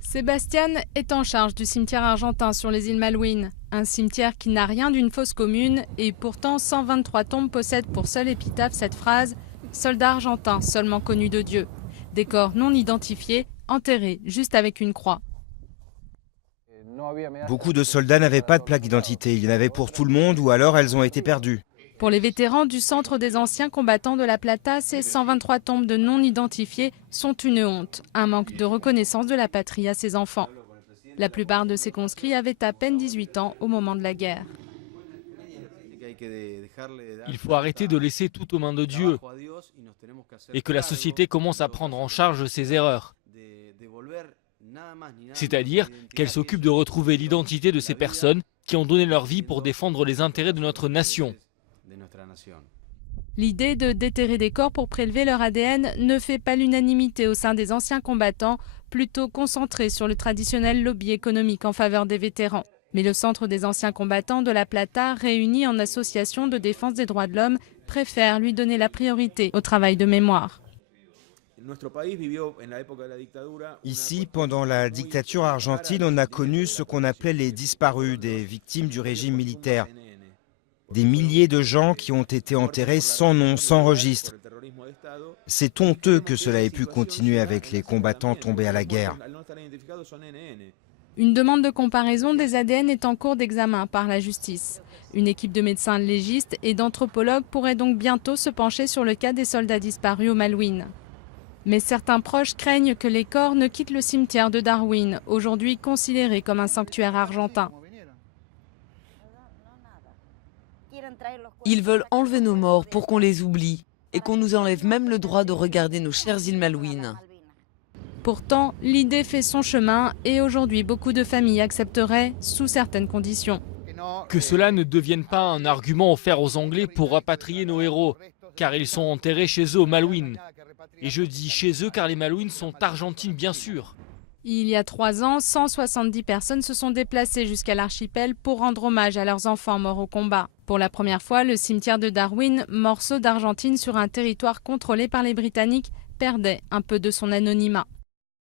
Sébastien est en charge du cimetière argentin sur les îles Malouines. Un cimetière qui n'a rien d'une fosse commune et pourtant 123 tombes possèdent pour seule épitaphe cette phrase « Soldat argentin, seulement connu de Dieu ». Des corps non identifiés, enterrés juste avec une croix. Beaucoup de soldats n'avaient pas de plaque d'identité. Il y en avait pour tout le monde ou alors elles ont été perdues. Pour les vétérans du centre des anciens combattants de La Plata, ces 123 tombes de non identifiés sont une honte, un manque de reconnaissance de la patrie à ses enfants. La plupart de ces conscrits avaient à peine 18 ans au moment de la guerre. Il faut arrêter de laisser tout aux mains de Dieu et que la société commence à prendre en charge ses erreurs. C'est-à-dire qu'elle s'occupe de retrouver l'identité de ces personnes qui ont donné leur vie pour défendre les intérêts de notre nation. L'idée de déterrer des corps pour prélever leur ADN ne fait pas l'unanimité au sein des anciens combattants, plutôt concentrés sur le traditionnel lobby économique en faveur des vétérans. Mais le centre des anciens combattants de La Plata, réuni en association de défense des droits de l'homme, préfère lui donner la priorité au travail de mémoire. Ici, pendant la dictature argentine, on a connu ce qu'on appelait les disparus, des victimes du régime militaire. Des milliers de gens qui ont été enterrés sans nom, sans registre. C'est honteux que cela ait pu continuer avec les combattants tombés à la guerre. Une demande de comparaison des ADN est en cours d'examen par la justice. Une équipe de médecins légistes et d'anthropologues pourrait donc bientôt se pencher sur le cas des soldats disparus aux Malouines. Mais certains proches craignent que les corps ne quittent le cimetière de Darwin, aujourd'hui considéré comme un sanctuaire argentin. Ils veulent enlever nos morts pour qu'on les oublie et qu'on nous enlève même le droit de regarder nos chères îles Malouines. Pourtant, l'idée fait son chemin et aujourd'hui beaucoup de familles accepteraient sous certaines conditions. Que cela ne devienne pas un argument offert aux Anglais pour rapatrier nos héros, car ils sont enterrés chez eux aux Malouines. Et je dis chez eux car les Malouines sont argentines bien sûr. Il y a 3 ans, 170 personnes se sont déplacées jusqu'à l'archipel pour rendre hommage à leurs enfants morts au combat. Pour la première fois, le cimetière de Darwin, morceau d'Argentine sur un territoire contrôlé par les Britanniques, perdait un peu de son anonymat.